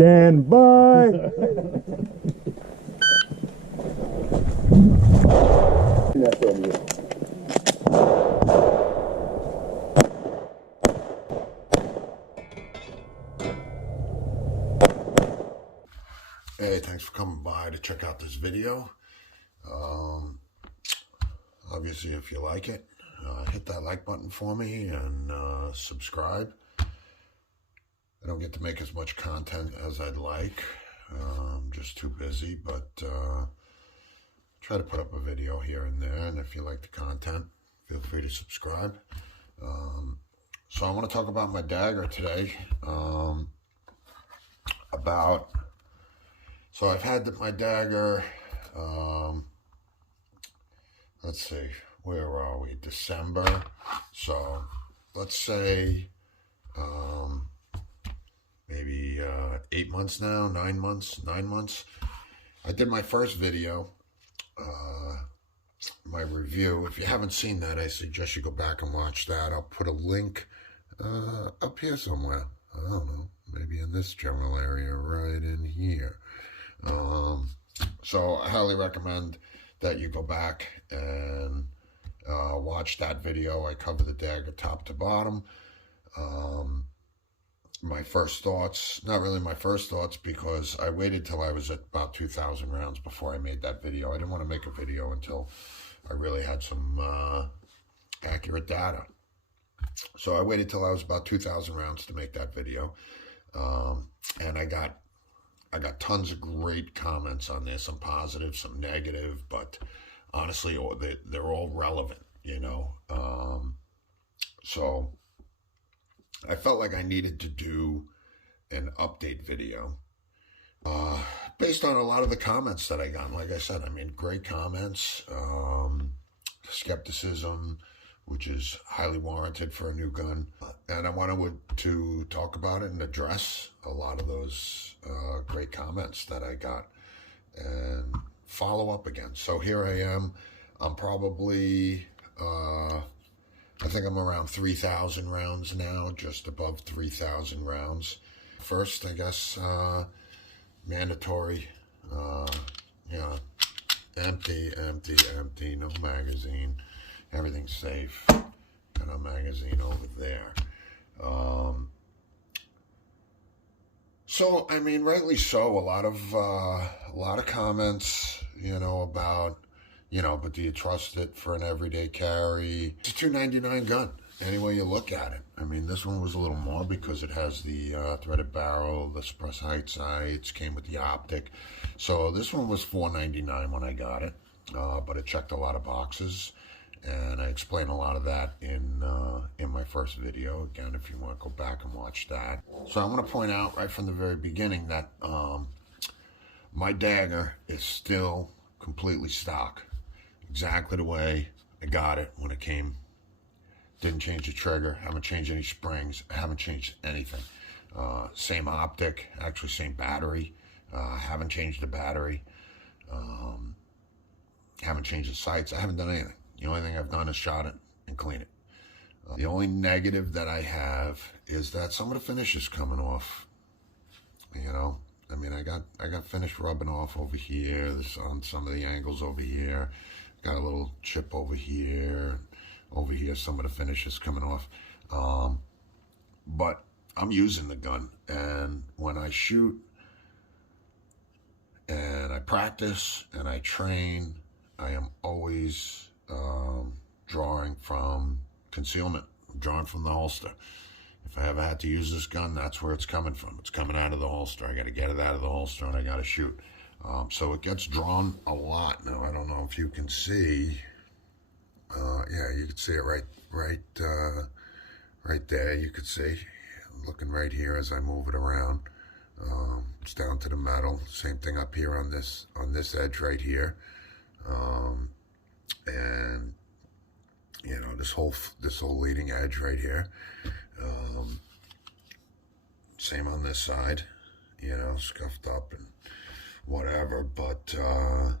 Stand by. Hey, thanks for coming by to check out this video. Obviously, if you like it, hit that like button for me and subscribe. I don't get to make as much content as I'd like. I'm just too busy, but try to put up a video here and there. And if you like the content, feel free to subscribe. So I want to talk about my dagger today. So I've had my dagger, let's see, where are we? December. So let's say maybe 8 months now, 9 months. I did my first video, my review. If you haven't seen that, I suggest you go back and watch that. I'll put a link up here somewhere. I don't know, maybe in this general area right in here. So I highly recommend that you go back and watch that video. I cover the dagger top to bottom. My first thoughts, not really my first thoughts, because I waited till I was at about 2,000 rounds before I made that video. I didn't want to make a video until I really had some accurate data. So I waited till I was about 2,000 rounds to make that video. And I got tons of great comments on this, some positive, some negative, but honestly, they're all relevant, you know. So I felt like I needed to do an update video based on a lot of the comments that I got. Like I said, I mean, great comments, skepticism, which is highly warranted for a new gun. And I wanted to talk about it and address a lot of those great comments that I got and follow up again. So here I am. I'm probably, I think I'm around 3,000 rounds now, just above 3,000 rounds. First, I guess, mandatory, yeah, empty, no magazine. Everything's safe. Got a magazine over there. So I mean, rightly so. A lot of comments, you know, about, you know, but do you trust it for an everyday carry? It's a $299 gun. Any way you look at it. I mean, this one was a little more because it has the threaded barrel, the suppressed height sights, came with the optic. So this one was $499 when I got it, but it checked a lot of boxes. And I explain a lot of that in my first video. Again, if you want to go back and watch that. So I want to point out right from the very beginning that my dagger is still completely stock. Exactly the way I got it when it came. Didn't change the trigger. Haven't changed any springs. Haven't changed anything. Same optic. Actually, same battery. Haven't changed the battery. Haven't changed the sights. I haven't done anything. The only thing I've done is shot it and clean it. The only negative that I have is that some of the finish is coming off. You know, I mean, I got finish rubbing off over here. This on some of the angles over here. Got a little chip over here. Over here, some of the finish is coming off. But I'm using the gun, and when I shoot and I practice and I train, I am always drawing from concealment, drawing from the holster. If I ever had to use this gun, that's where it's coming from. It's coming out of the holster. I got to get it out of the holster and I got to shoot. So it gets drawn a lot. Now, I don't know if you can see. Yeah, you can see it right there. You could see. I'm looking right here as I move it around. It's down to the metal. Same thing up here on this edge right here. And you know, this whole leading edge right here. Same on this side, you know, scuffed up and whatever, but I'll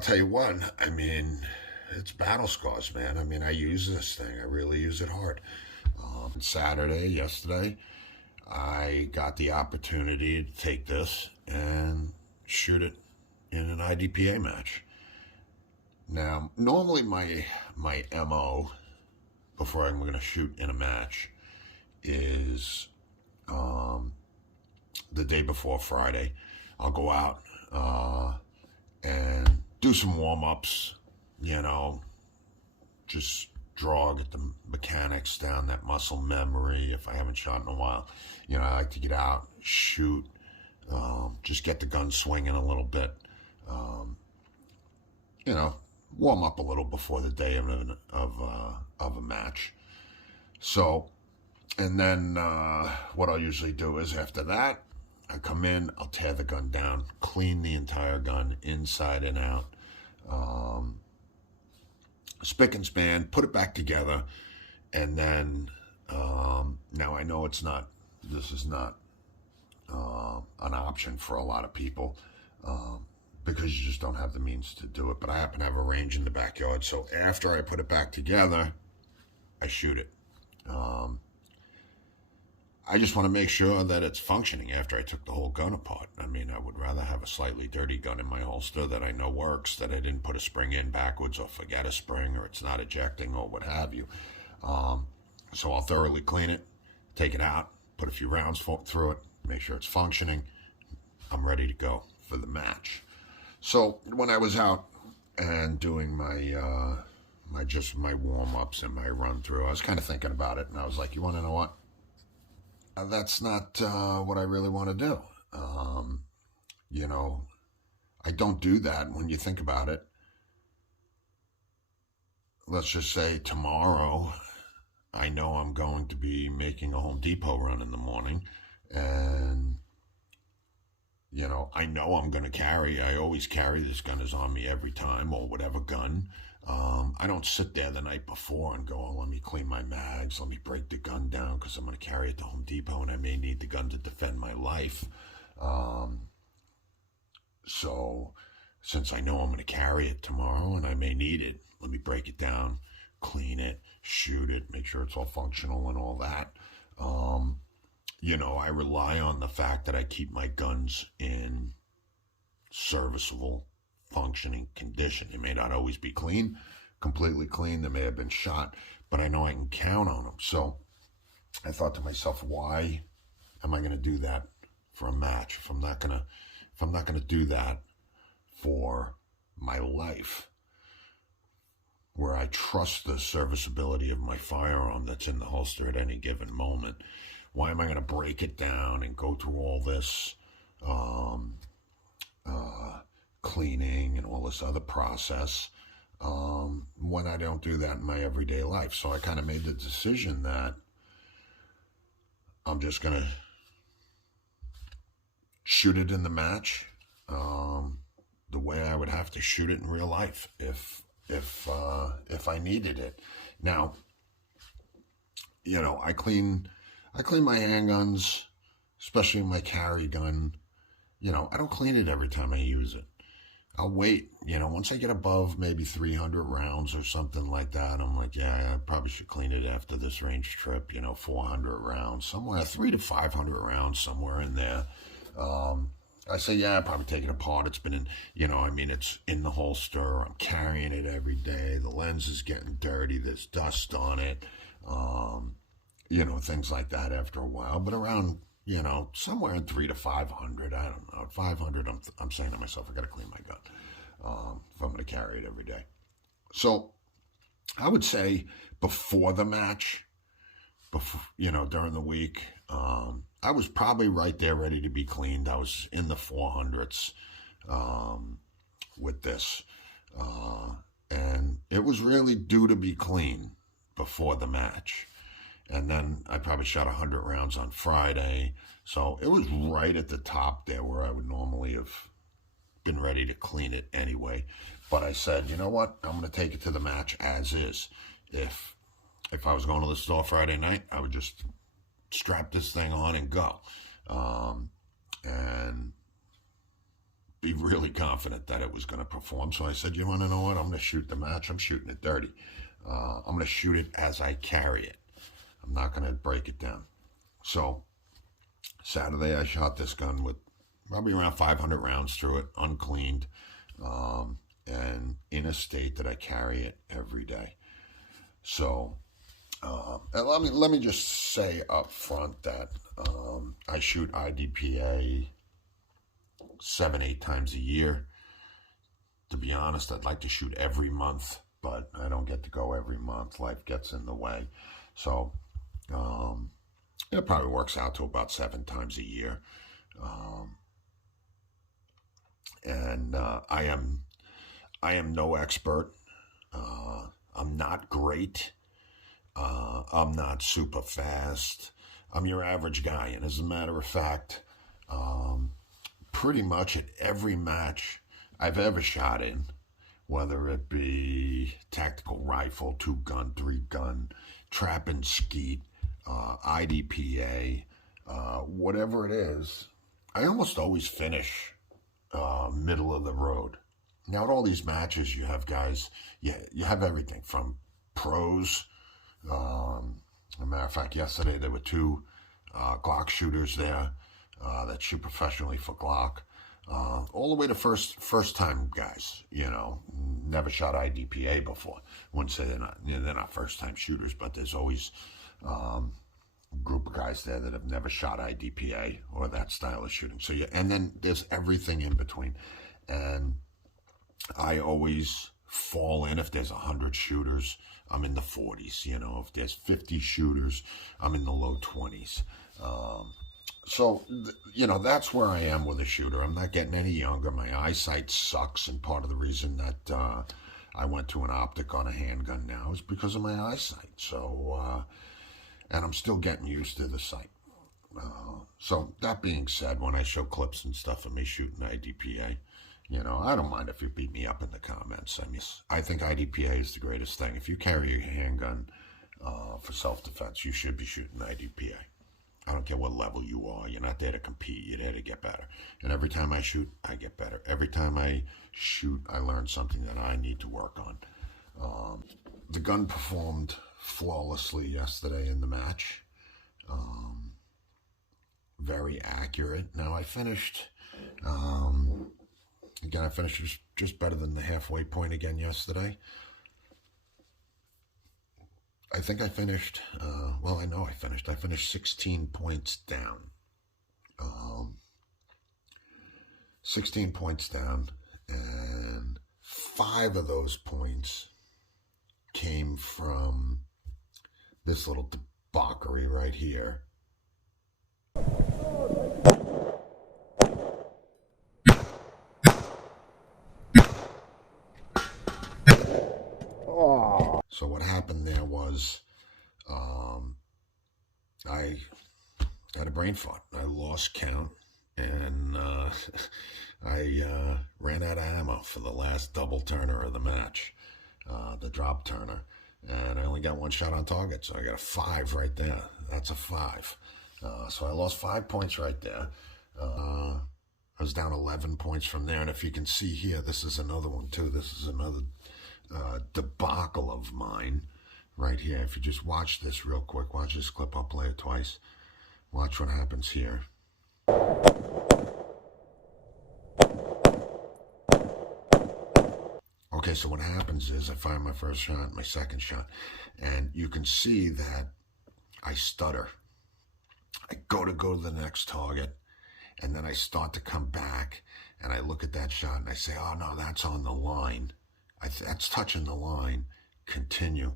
tell you what, I mean, it's battle scars, man. I mean, I use this thing. I really use it hard. Saturday, yesterday, I got the opportunity to take this and shoot it in an IDPA match. Now, normally my MO before I'm going to shoot in a match is the day before Friday. I'll go out and do some warm-ups, just draw, get the mechanics down, that muscle memory if I haven't shot in a while. I like to get out, shoot, just get the gun swinging a little bit, warm up a little before the day of a match. So, and then what I'll usually do is after that, I come in, I'll tear the gun down, clean the entire gun inside and out, spick and span, put it back together, and then now I know this is not an option for a lot of people because you just don't have the means to do it. But I happen to have a range in the backyard, so after I put it back together, I shoot it. I just want to make sure that it's functioning after I took the whole gun apart. I mean, I would rather have a slightly dirty gun in my holster that I know works, that I didn't put a spring in backwards or forget a spring or it's not ejecting or what have you. So I'll thoroughly clean it, take it out, put a few rounds through it, make sure it's functioning. I'm ready to go for the match. So when I was out and doing my warm-ups and my run-through, I was kind of thinking about it, and I was like, you want to know what? That's not what I really want to do. I don't do that when you think about it. Let's just say tomorrow, I know I'm going to be making a Home Depot run in the morning, and, I know I'm going to carry, I always carry this gun is on me every time, or whatever gun. I don't sit there the night before and go, oh, let me clean my mags, let me break the gun down because I'm going to carry it to Home Depot and I may need the gun to defend my life. So since I know I'm going to carry it tomorrow and I may need it, let me break it down, clean it, shoot it, make sure it's all functional and all that. I rely on the fact that I keep my guns in serviceable, functioning condition. They may not always be clean, completely clean. They may have been shot, but I know I can count on them. So I thought to myself, why am I going to do that for a match if I'm not going to do that for my life, where I trust the serviceability of my firearm that's in the holster at any given moment? Why am I going to break it down and go through all this cleaning and all this other process when I don't do that in my everyday life? So I kind of made the decision that I'm just going to shoot it in the match the way I would have to shoot it in real life if I needed it. Now, I clean my handguns, especially my carry gun. I don't clean it every time I use it. I'll wait, once I get above maybe 300 rounds or something like that, I'm like, yeah, I probably should clean it after this range trip, 400 rounds, somewhere, 300 to 500 rounds, somewhere in there. I say, yeah, I'll probably take it apart. It's been it's in the holster. I'm carrying it every day. The lens is getting dirty. There's dust on it. Things like that after a while. But around, somewhere in 300 to 500, I don't know. At 500, I'm saying to myself, I got to clean my gun if I'm going to carry it every day. So I would say before the match, during the week, I was probably right there ready to be cleaned. I was in the 400s with this. And it was really due to be clean before the match. And then I probably shot 100 rounds on Friday. So it was right at the top there where I would normally have been ready to clean it anyway. But I said, you know what? I'm going to take it to the match as is. If I was going to the store Friday night, I would just strap this thing on and go. And be really confident that it was going to perform. So I said, you want to know what? I'm going to shoot the match. I'm shooting it dirty. I'm going to shoot it as I carry it. I'm not going to break it down. So Saturday, I shot this gun with probably around 500 rounds through it, uncleaned, and in a state that I carry it every day. So, and let me just say up front that I shoot IDPA 7-8 times a year. To be honest, I'd like to shoot every month, but I don't get to go every month. Life gets in the way. So it probably works out to about 7 times a year. And I am no expert. I'm not great. I'm not super fast. I'm your average guy. And as a matter of fact, pretty much at every match I've ever shot in, whether it be tactical rifle, 2-gun, 3-gun, trap and skeet, IDPA, whatever it is, I almost always finish middle of the road. Now, at all these matches, you have guys, you have everything from pros. As a matter of fact, yesterday there were 2 Glock shooters there that shoot professionally for Glock. All the way to first time guys, never shot IDPA before. Wouldn't say they're not first time shooters, but there's always a group of guys there that have never shot IDPA or that style of shooting. So and then there's everything in between. And I always fall in. If there's 100 shooters, I'm in the 40s. If there's 50 shooters, I'm in the low 20s. So, that's where I am with a shooter. I'm not getting any younger. My eyesight sucks, and part of the reason that I went to an optic on a handgun now is because of my eyesight. So, and I'm still getting used to the sight. So, that being said, when I show clips and stuff of me shooting IDPA, I don't mind if you beat me up in the comments. I think IDPA is the greatest thing. If you carry a handgun for self-defense, you should be shooting IDPA. I don't care what level you are. You're not there to compete. You're there to get better. And every time I shoot, I get better. Every time I shoot, I learn something that I need to work on. The gun performed flawlessly yesterday in the match. Very accurate. Now, I finished... Again, I finished just better than the halfway point again yesterday. I think I finished, I know I finished. I finished 16 points down. 16 points down, and 5 of those points came from this little debauchery right here. So what happened there was I had a brain fart. I lost count, and I ran out of ammo for the last double turner of the match, the drop turner, and I only got 1 shot on target, so I got a 5 right there. That's a 5. So I lost 5 points right there. I was down 11 points from there, and if you can see here, this is another one too. This is another debacle of mine right here. If you just watch this real quick, watch this clip, I'll play it twice. Watch what happens here. Okay, so what happens is I fire my first shot, my second shot, and you can see that I stutter. I go to the next target, and then I start to come back, and I look at that shot, and I say, oh no, that's on the line. That's touching the line. Continue.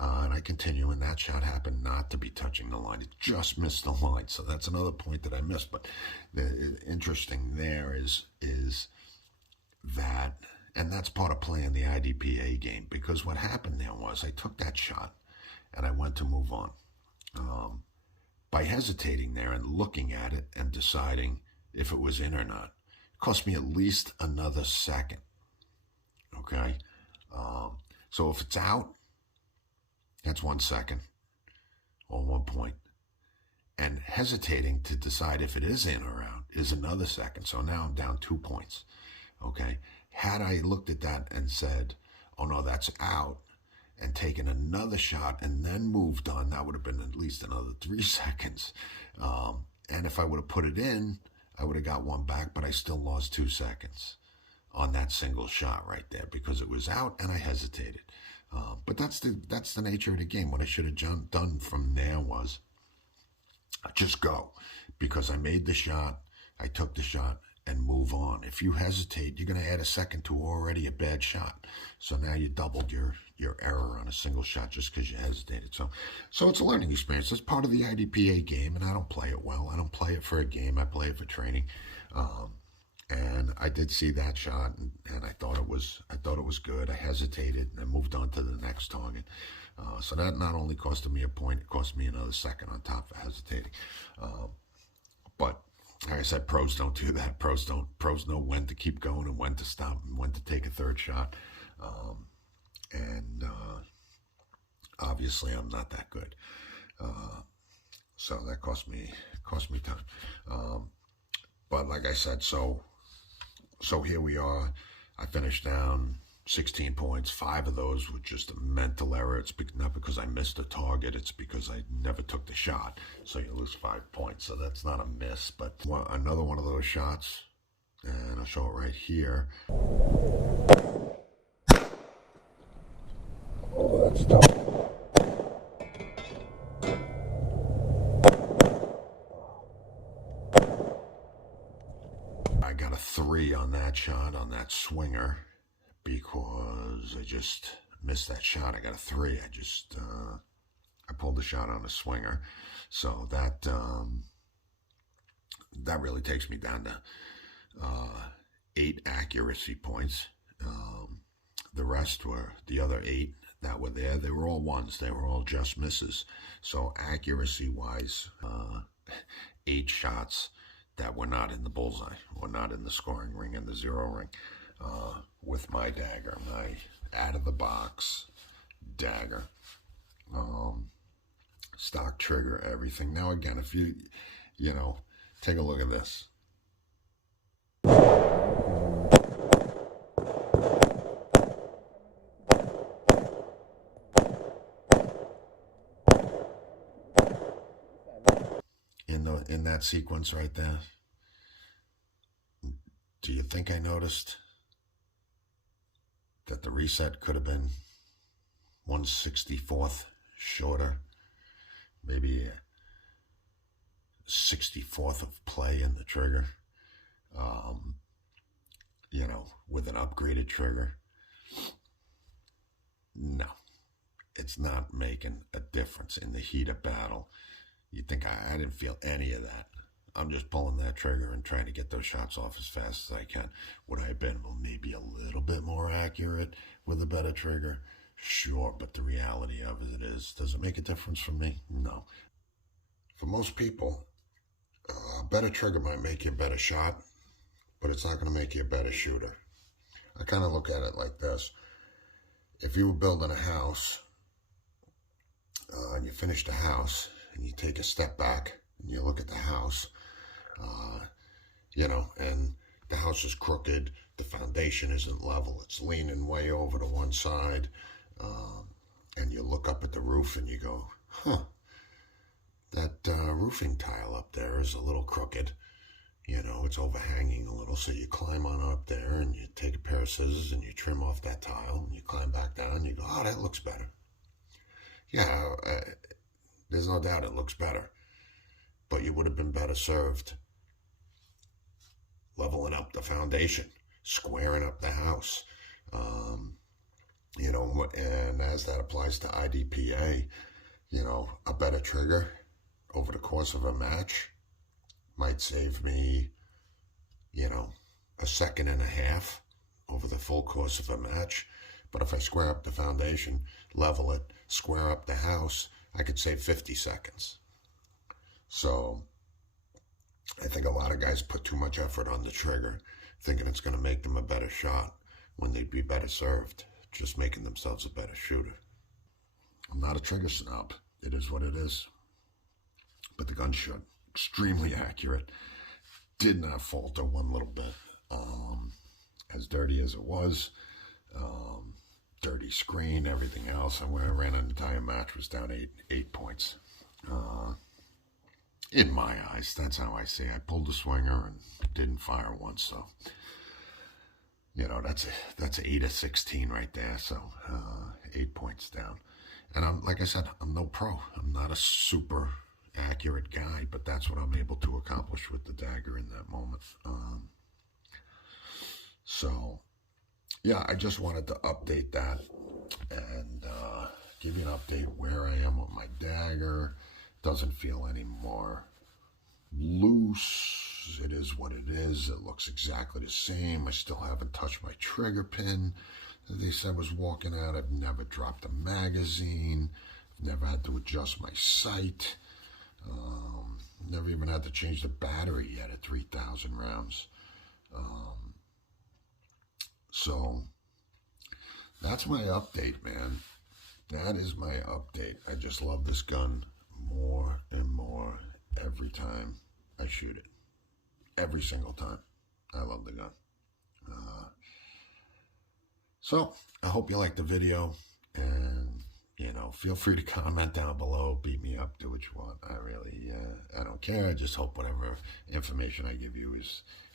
And I continue, and that shot happened not to be touching the line. It just missed the line. So that's another point that I missed. But the interesting there is that, and that's part of playing the IDPA game, because what happened there was I took that shot and I went to move on. By hesitating there and looking at it and deciding if it was in or not, it cost me at least another second. Okay? So if it's out, that's 1 second or 1 point. And hesitating to decide if it is in or out is another second. So now I'm down 2 points. Okay? Had I looked at that and said, oh no, that's out, and taken another shot and then moved on, that would have been at least another 3 seconds. And if I would have put it in, I would have got one back, but I still lost 2 seconds on that single shot right there because it was out and I hesitated. But that's the nature of the game. What I should have done from there was just go, because I made the shot, I took the shot, and move on. If you hesitate, you're going to add a second to already a bad shot. So now you doubled your error on a single shot just because you hesitated. So it's a learning experience. It's part of the IDPA game, and I don't play it well. I don't play it for a game. I play it for training. And I did see that shot, and I thought it was good. I hesitated and moved on to the next target. So that not only costed me a point, it cost me another second on top of hesitating. But like I said, pros don't do that. Pros know when to keep going and when to stop and when to take a third shot. Obviously I'm not that good. So that cost me time. But like I said, so here we are. I finished down 16 points. 5 of those were just a mental error. It's not because I missed a target. It's because I never took the shot. So you lose 5 points. So that's not a miss. But another one of those shots, and I'll show it right here. Oh, that's tough. I got a 3 on that shot, on that swinger, because I just missed that shot. I got a 3. I pulled the shot on a swinger. So that really takes me down to 8 accuracy points. The rest were the other 8 that were there. They were all ones. They were all just misses. So accuracy-wise, 8 shots that were not in the bullseye, were not in the scoring ring and the 0 ring, with my dagger, my out-of-the-box dagger, stock trigger, everything. Now again, if you take a look at this. In that sequence right there, do you think I noticed that the reset could have been 1/64th shorter, maybe a 64th of play in the trigger, with an upgraded trigger? No, it's not making a difference in the heat of battle. You think I didn't feel any of that. I'm just pulling that trigger and trying to get those shots off as fast as I can. Would I have been maybe a little bit more accurate with a better trigger? Sure, but the reality of it is, does it make a difference for me? No. For most people, a better trigger might make you a better shot, but it's not going to make you a better shooter. I kind of look at it like this. If you were building a house, and you finish the house, and you take a step back and you look at the house, and the house is crooked, the foundation isn't level, it's leaning way over to one side, and you look up at the roof and you go, that roofing tile up there is a little crooked, it's overhanging a little. So you climb on up there and you take a pair of scissors and you trim off that tile and you climb back down and you go, oh, that looks better. Yeah, there's no doubt it looks better, but you would have been better served leveling up the foundation, squaring up the house, and as that applies to IDPA, a better trigger over the course of a match might save me, a second and a half over the full course of a match. But if I square up the foundation, level it, square up the house, I could save 50 seconds. So I think a lot of guys put too much effort on the trigger, thinking it's going to make them a better shot when they'd be better served, just making themselves a better shooter. I'm not a trigger snob. It is what it is. But the gun shot, extremely accurate. Did not falter one little bit. As dirty as it was, dirty screen, everything else. And when I ran an entire match, was down 8 points. In my eyes, that's how I say. I pulled the swinger and didn't fire once, so you know that's 8 of 16 right there. So 8 points down. And I'm, like I said, I'm no pro. I'm not a super accurate guy, but that's what I'm able to accomplish with the dagger in that moment. So yeah, I just wanted to update that and give you an update where I am with my dagger. Doesn't feel any more loose. It is what it is. It looks exactly the same. I still haven't touched my trigger pin that they said was walking out. I've never dropped a magazine. I've never had to adjust my sight. Never even had to change the battery yet at 3,000 rounds. So that's my update, man. That is my update. I just love this gun more and more every time I shoot it. Every single time. I love the gun. So I hope you liked the video, and you know, feel free to comment down below, beat me up, do what you want. I really, I don't care. I just hope whatever information I give you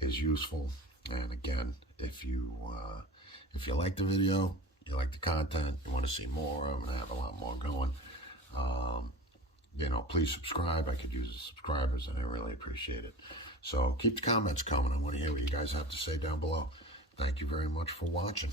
is useful. And again, if you like the video, you like the content, you want to see more, I'm gonna have a lot more going. You know, please subscribe. I could use the subscribers, and I really appreciate it. So keep the comments coming. I want to hear what you guys have to say down below. Thank you very much for watching.